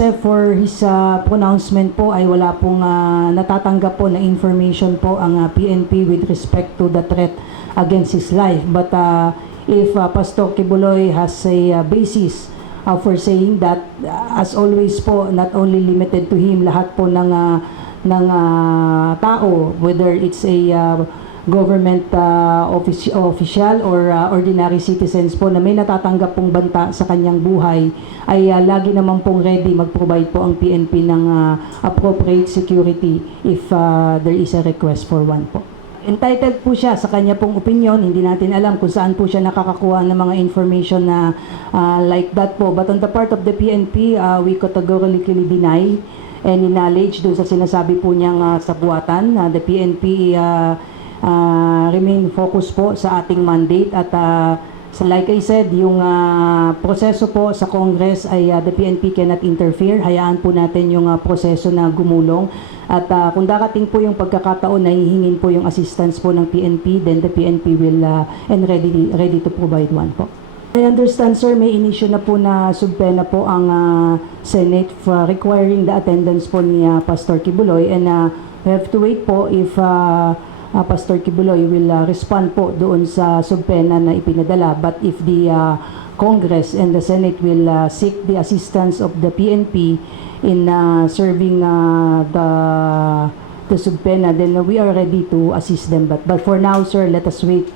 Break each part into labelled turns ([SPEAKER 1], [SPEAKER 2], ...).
[SPEAKER 1] except for his uh, pronouncement po ay wala pong uh, natatanggap po na information po ang uh, PNP with respect to the threat against his life. But uh, if uh, Pastor Kibuloy has a uh, basis uh, for saying that, uh, as always po, not only limited to him, lahat po ng, uh, ng uh, tao, whether it's a uh, government uh, offici- official or uh, ordinary citizens po na may natatanggap pong banta sa kanyang buhay ay uh, lagi naman pong ready mag-provide po ang PNP ng uh, appropriate security if uh, there is a request for one po. Entitled po siya sa kanya pong opinion, hindi natin alam kung saan po siya nakakakuha ng mga information na uh, like that po. But on the part of the PNP, uh, we categorically deny any knowledge doon sa sinasabi po niyang uh, sa buwatan. Uh, the PNP uh, uh, remain focus po sa ating mandate at uh, like I said, yung uh, proseso po sa Congress ay uh, the PNP cannot interfere. Hayaan po natin yung uh, proseso na gumulong. At uh, kung darating po yung pagkakataon na hihingin po yung assistance po ng PNP, then the PNP will uh, and ready ready to provide one po. I understand sir, may inisyo na po na subpena po ang uh, Senate for requiring the attendance po ni uh, Pastor Kibuloy and uh, we have to wait po if uh, uh, Pastor Kibuloy will uh, respond po doon sa subpena na ipinadala. But if the uh, Congress and the Senate will uh, seek the assistance of the PNP in uh, serving uh, the the subpena then we are ready to assist them. But but for now sir let us wait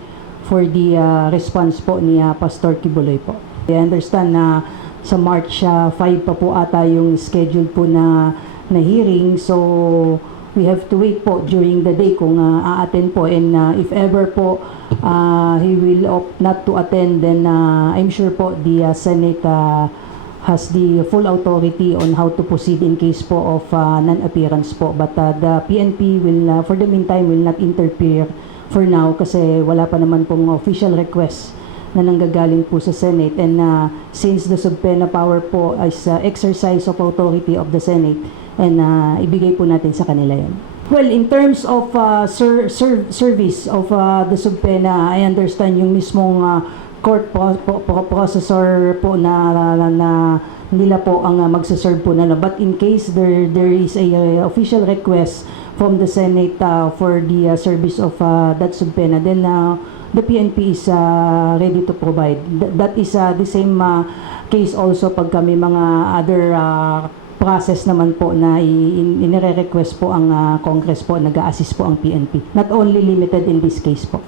[SPEAKER 1] for the uh, response po ni uh, Pastor Kibuloy po. I understand na sa March uh, 5 pa po ata yung schedule po na na hearing. So we have to wait po during the day kung uh, a-attend po. And uh, if ever po uh, he will opt not to attend then uh, I'm sure po the uh, Senate uh, has the full authority on how to proceed in case po of uh, non-appearance po. But uh, the PNP will uh, for the meantime will not interfere for now kasi wala pa naman pong official request na nanggagaling po sa Senate. And uh, since the subpoena power po is uh, exercise of authority of the Senate and uh, ibigay po natin sa kanila yan. Well, in terms of uh, ser- ser- service of uh, the subpoena, I understand yung mismong uh, court pro- pro- pro- processor po na, na, na nila po ang uh, magsaserve po na. But in case there there is a uh, official request from the Senate uh, for the uh, service of uh, that subpoena, then uh, the PNP is uh, ready to provide. Th- that is uh, the same uh, case also pag kami mga other uh, process naman po na inire-request po ang uh, Congress po, nag-a-assist po ang PNP. Not only limited in this case po.